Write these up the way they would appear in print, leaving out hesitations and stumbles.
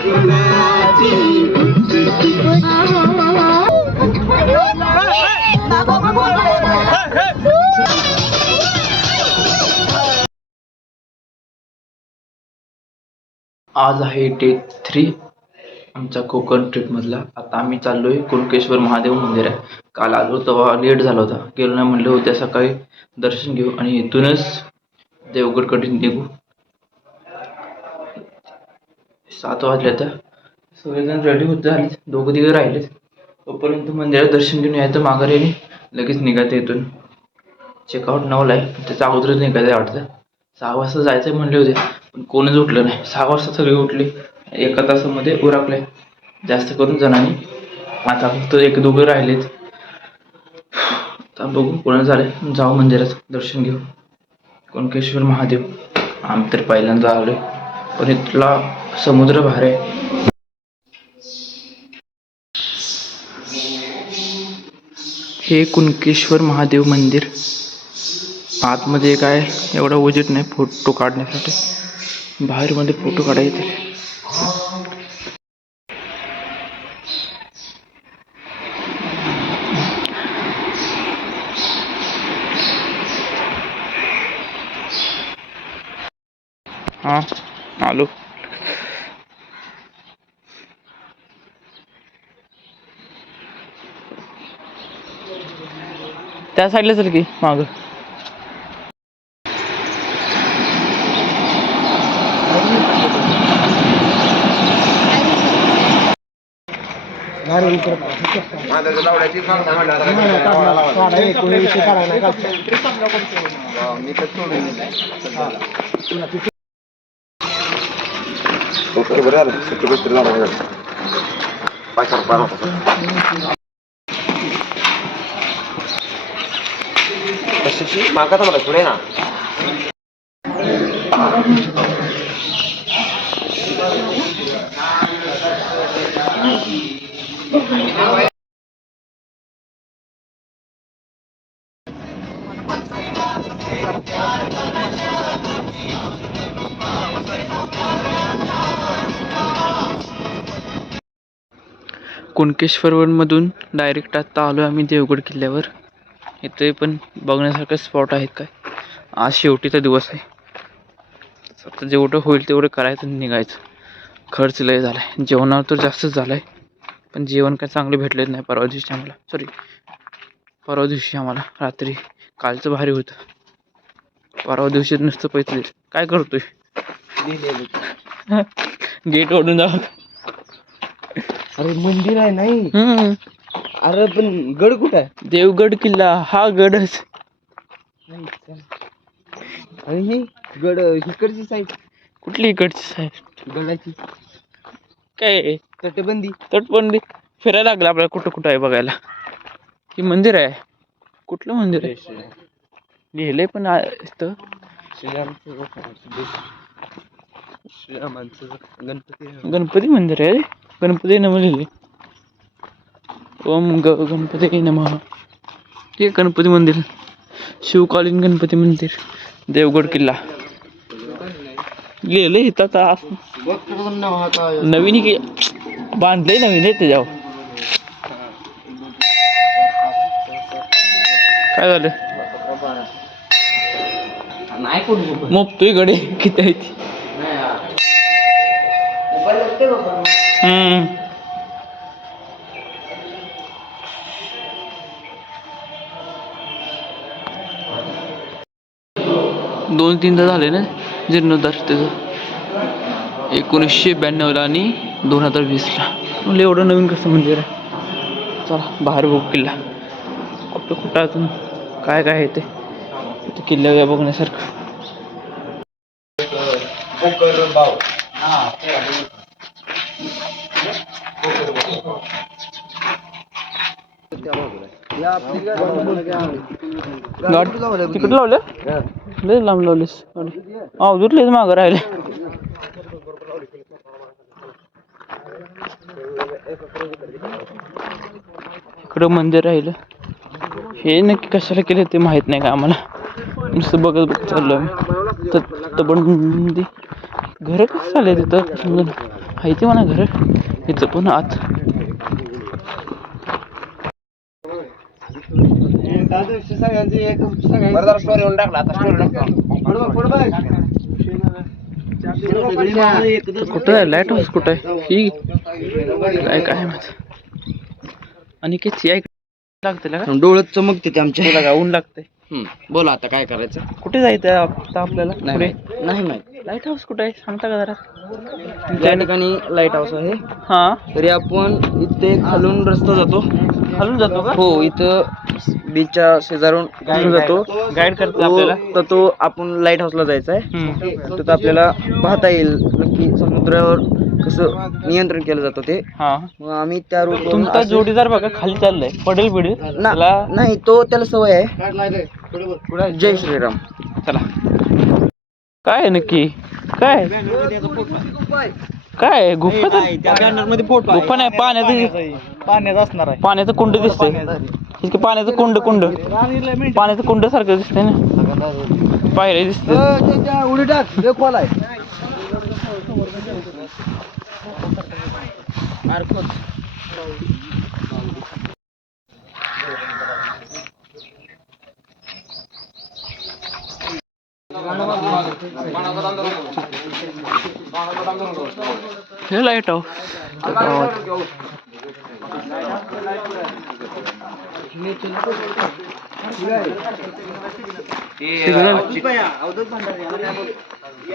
आज आहे डे 3 आमच्या कोकण ट्रिपमधला. आता आम्ही चाललोय कुणकेश्वर महादेव मंदिर आहे. काल आलो तेव्हा लेट झाला होता, गेलो नाही म्हणलं. उद्या सकाळी दर्शन घेऊ आणि इथूनच देवगडकडे निघू. 7 वाजले तर सगळेजण रेडी होत झाले, दोघं तिघं राहिले. तोपर्यंत मंदिरात दर्शन घेऊन यायचं माघारी आणि लगेच निघायचं इथून. चेकआउट 9ला आहे, त्याच्या अगोदरच निघायचं वाटतं. 6 वाजता जायचं म्हणले होते, पण कोणीच उठलं नाही. 6 वाजता सगळे उठले, एका तासामध्ये उरकले जास्त करून जणांनी. आता फक्त एक दोघं राहिलेत. आता बघू कोणा झाले, जाऊ मंदिरात दर्शन घेऊ. कुणकेश्वर महादेव आम्ही तर पहिल्यांदा आलोय, पण इथला समुद्र भारी आहे. हे कुणकेश्वर महादेव मंदिर आतमध्ये काय एवढा उजेड नाही फोटो काढण्यासाठी, बाहेर मध्ये फोटो काढायचे. हा आलो. त्या साईडला चल की माग. माका तर मला पुढे ना कुणकेश्वरमधून डायरेक्ट आता आलो आम्ही देवगड किल्ल्यावर. इथे पण बघण्यासारखे स्पॉट आहेत काय. आज शेवटीचा दिवस आहे, आता जेवढं होईल तेवढं करायचं आणि निघायचं. खर्च लय झालाय, जेवणावर तर जास्तच झालाय, पण जेवण काय चांगलं भेटलेच नाही परवा दिवशी आम्हाला रात्री. कालचं भारी होतं, परवा दिवशी नुसतं पैसे. काय करतोय गेट ओढून जाऊ. अरे मंदिर आहे नाही. अरे पण गड कुठं आहे? देवगड किल्ला हा गडच. आणि ही गड इकडची साईड. कुठली इकडची साईड? गडाची काय तटबंदी फिरायला लागलं आपल्याला. कुठं कुठं आहे बघायला. ही मंदिर आहे. कुठलं मंदिर आहे लिहिलंय पण इथं. श्रीरामांचं गणपती मंदिर आहे. गणपती नमः लिहिले. ओम गणपती नमः. ते गणपती मंदिर, शिवकालीन गणपती मंदिर, देवगड किल्ला लिहिलंय इथं. आता नवीन की बांधलंय, नवीन आहे त्याच्यावर. काय झालं? मोपतोय गडे किती आहे ती. दोन तीनदा झाले ना जीर्णोद्धार त्याचं. 1992ला आणि 2020ला. म्हणजे एवढं नवीन कसं मंदिर आहे. चला बाहेर बघू किल्ला. कुठं अजून काय आहे ते किल्ला बघण्यासारखं. तिकडे लावलं लय लांब लावलीस. दुरलेच मागं राहिले. इकडं मंदिर राहिलं. हे नक्की कशाला केले ते माहित नाही का आम्हाला. नुसतं बघत चाललो आम्ही. तटबंदी घर कसं चाललंय तिथं समजून. आहे ते म्हणा घर इथं पण आत. कुठं आहे लाईट हाऊस कुठं आहे ही काय काय माहित. आणि किती लागते का डोळ्यात चमकते ते आमच्या. का ऊन लागते. बोला आता काय करायचं. कुठे जायचं आता आपल्याला पुढे. नाही माहित लाईट हाऊस कुठे आहे सांगता का जरा. त्या ठिकाणी लाईट हाऊस आहे. हा तरी आपण इथे खालून रस्ता जातो. खालून जातो का. हो इथं बीचच्या शेजारून जातो. गाईड करतो आपल्याला. तर तो आपण लाईट हाऊसला जायचा आहे. तिथं आपल्याला पाहता येईल नक्की समुद्रावर कसं नियंत्रण केलं जातं ते. हा मग आम्ही त्या रूट. तुमचा जोडीदार बघा खाली चाललाय पडेल बिडेल नाही तो त्याला सवय आहे. जय श्रीराम. चला काय आहे नक्की काय काय गुफा गुफा नाही पाण्यात असणार आहे. पाण्याचं कुंड दिसतंय पाण्याचं कुंड पाण्याचं कुंड सारखं दिसतंय ना पायऱ्या दिसतंय. उडी टाक खोल आहे. हे लाईट हाऊस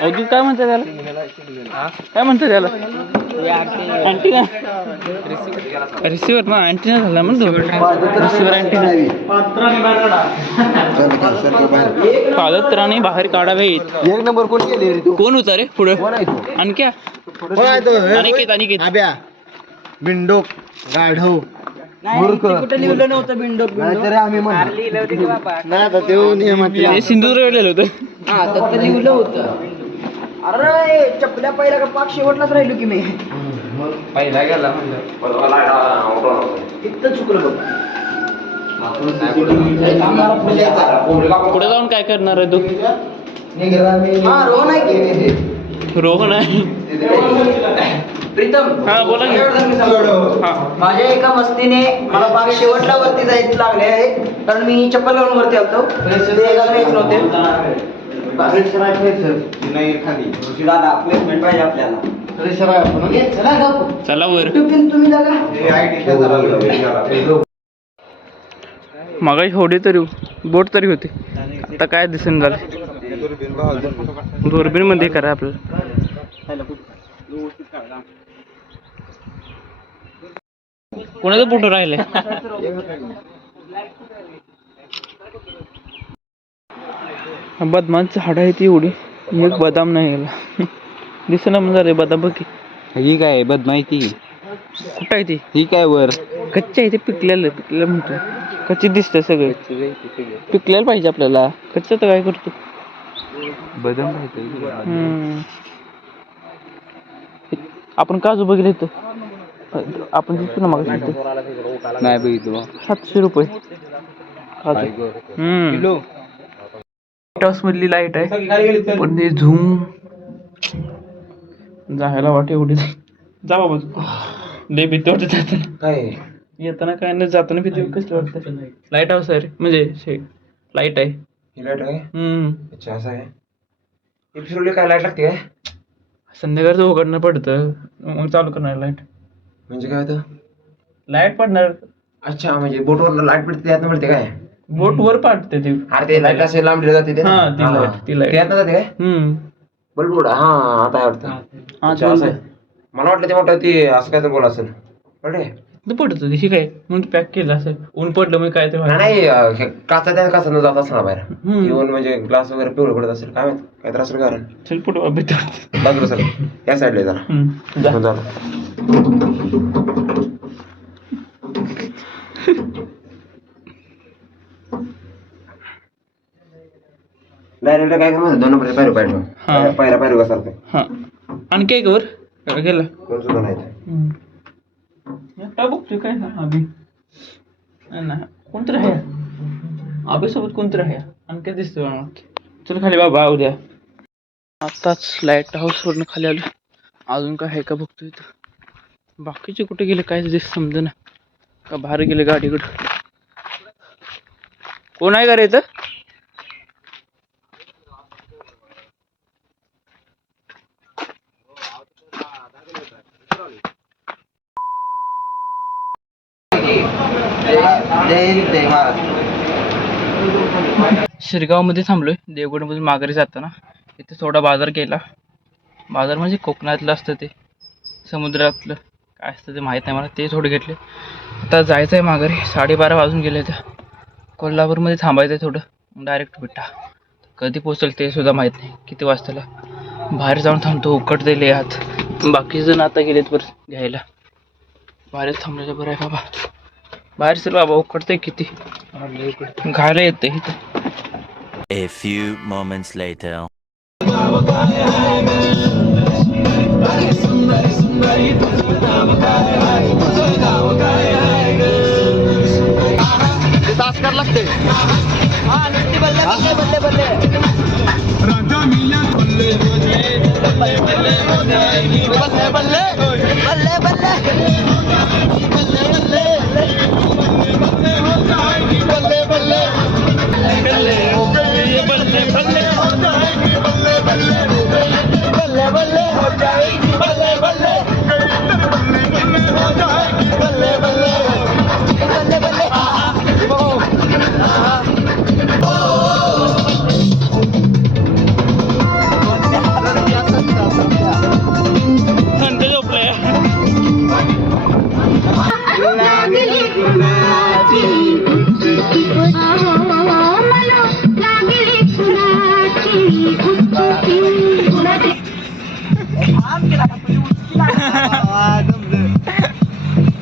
अवधूत काय म्हणतात त्याला काय म्हणतात त्याला अँटिना रिसिव्हर ना अँटिना झाला म्हणतो रिसिव्हर अँटिना. पादत्राणे बाहेर काढावे. एक नंबर कोण केले कोण होता रे पुढे आणखी अनिकेत बिंडोक गाढव कुठे लिहिलं नव्हतं बिंडोक आम्ही सिंधुदुर्ग लिहिलं होतं. हा तर लिहिलं होतं. अरे चपल्या पहिला का पाक शेवटलाच राहिलो की मी पहिला गेला इथं चुकलं बघ. पुढे जाऊन काय करणार आहे तू. हा रोहन आहे की रोहन आहे. प्रीतम हा बोला की. माझ्या एका मस्तीने मला पाक शेवटला वरती जायचं लागले आहे कारण मी चप्पल घालून वरती आलतो. ते एकाला यायच नव्हते. चला वर तुम्ही जागा मगाशी होडी तरी बोट तरी होती आता काय दिसून झालं. दुर्बीण मध्ये करा आपल्याला. कोणाचा फोटो राहिले. बदामांचं हाड आहे ती एवढी एक बदाम नाही गेला दिसना म्हणजे रे बदाम बघ. ही काय बद माहिती कुठं आहे ती. ही काय वर कच्चे आहे ते पिकलेलं म्हणतो. कच्चे दिसतंय सगळे पिकलेलं पाहिजे आपल्याला. कच्चं तर काय करतो बदाम. आपण काजू बघितले इथं आपण दिसतो ना मग नाही बघितलं. 700 रुपये काजू. हाऊस मधली लाईट आहे पण ते झूम जायला वाटे एवढी जा बाबा लय भीती वाटत जाताना. काय येताना काय नाही जाताना भीती कसली वाटत. लाईट हाऊस आहे रे म्हणजे लाईट आहे. लाईट आहे. अच्छा असं आहे. फिरवले काय लाईट लागते काय. संध्याकाळचं उघडणं पडतं मग चालू करणार लाईट. म्हणजे काय होतं लाईट पडणार. अच्छा म्हणजे बोटवर लाईट पडते त्यात मिळते काय. बोट वर पाडते ती. अरे ते लाईट असे लांबली जाते ते. हा ती लाईट त्यात जाते काय. बल्ब हा आता वाटतं. मला वाटलं ते मोठं ते असं काय तर बोला असेल पडत ही काय म्हणून पॅक केलं असेल. ऊन पडलं मग काय ते नाही काचा त्या काचा न जात असणार बाहेर येऊन म्हणजे ग्लास वगैरे पिवळं पडत असेल काय माहित काय तर असेल कारण. चल पुढे भीती वाटते. बाजूला सर या साईडला जरा डायरेक्ट काय म्हणतात 2 नंबर पायरो पायरा पायरो सारखं. हा आणखी एक वर गेला कोण सुद्धा नाही. बघतोय काय अभि कोणतं आहे अभिसोबत कोणतं आहे आणखी दिसतोय मला. चल खाली बाबा उद्या. आताच लाईट हाऊस वरनं खाली आलो. अजून काय आहे का बघतो इथं. बाकीचे कुठे गेले काय ते समजेना का बाहेर गेले गाडीकडं. कोण आहे का रे इथं? शिरगावमध्ये थांबलोय देवगडमधून माघारी जाताना. इथे थोडा बाजार केला. बाजार म्हणजे कोकणातलं असतं ते, समुद्रातलं काय असतं ते माहीत नाही मला. ते थोडे घेतले. आता जायचं आहे माघारी. 12:30 वाजून गेले. तर कोल्हापूरमध्ये थांबायचं आहे थोडं. डायरेक्ट विटा कधी पोचेल ते सुद्धा माहीत नाही. किती वाजताला बाहेर जाऊन थांबतो. उकट दिले आत. बाकी जण आता गेलेत परत घ्यायला. बाहेरच थांबलेलं बरं आहे बाबा. बाहेर सर बाबा उकडते किती. घायला येते इथं. A few moments later. तासकर लागते. हा नुसती बल्ले बल्ले बल्ले राजा मिया बल्ले बल्ले बल्ले बल्ले बल्ले बल्ले बल्ले बल्ले बल्ले बल्ले बल्ले बल्ले हो जाएगी बल्ले बल्ले हो जाएगी बल्ले बल्ले बल्ले बल्ले हो जाएगी बल्ले बल्ले हो जाएगी बल्ले बल्ले बल्ले बल्ले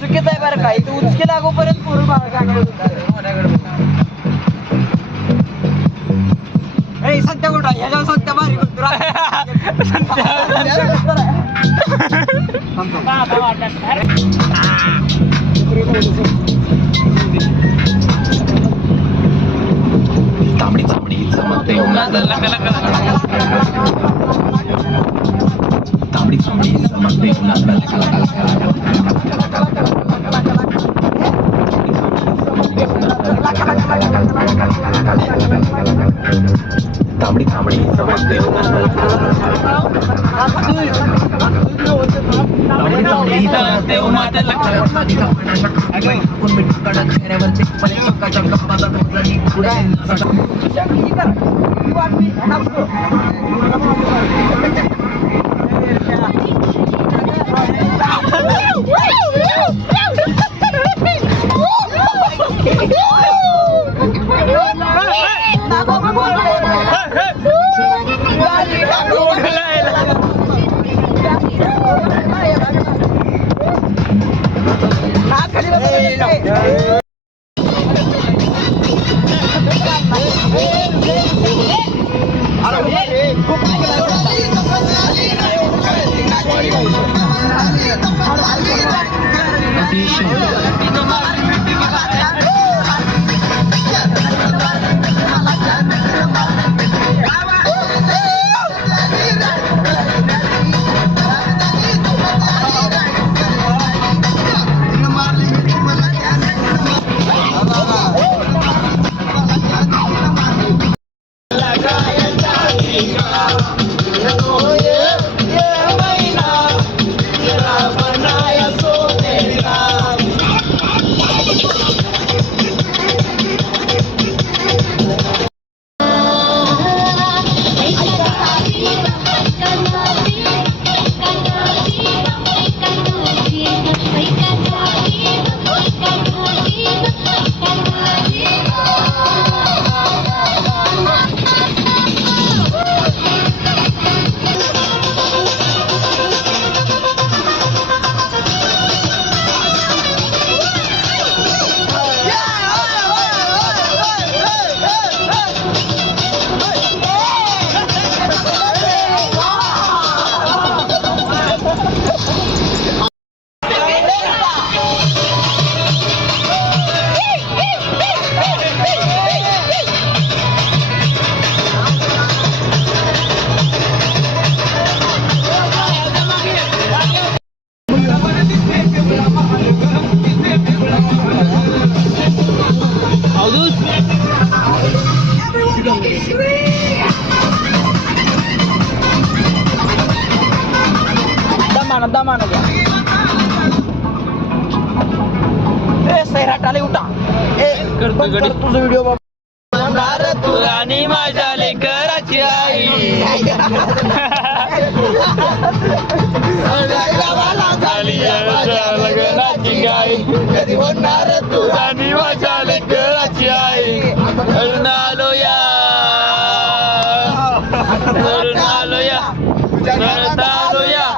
चुकीच आहे बरं का. इथे उचके लागोपर्यंत पोरं सध्या कुठं ह्याच्यावर सध्या भारी तांबडी तांबडी चमकते तांबडी तांबडी चमकते तांबडी तांबडी चमकते गाणं दमानं द्या. ए सैराटाले उठा. ए बंद कर तुझं व्हिडिओ बाबा. तू राणी माझ्या लेकराची आई झाली माझ्या लग्नाची गाई कधी होणार तू राणी माझ्या लेकराची आई धरून आलो या धरून आलो या धरून आलो या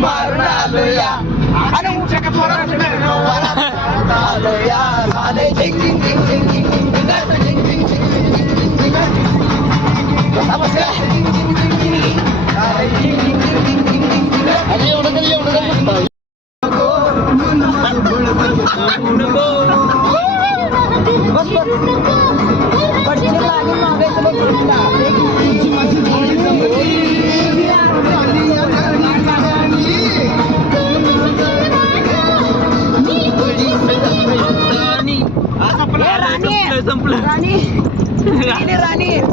मारून आलो या आणि उठ्या का आलो या झाले झिंग झिंग झिंग झिंग झिंग झिंग झिंग झिंग झिंग कसा बसला आणि एवढं तरी बस पटकन लागेल मागायचं बघ संपलं राणी राणी राणी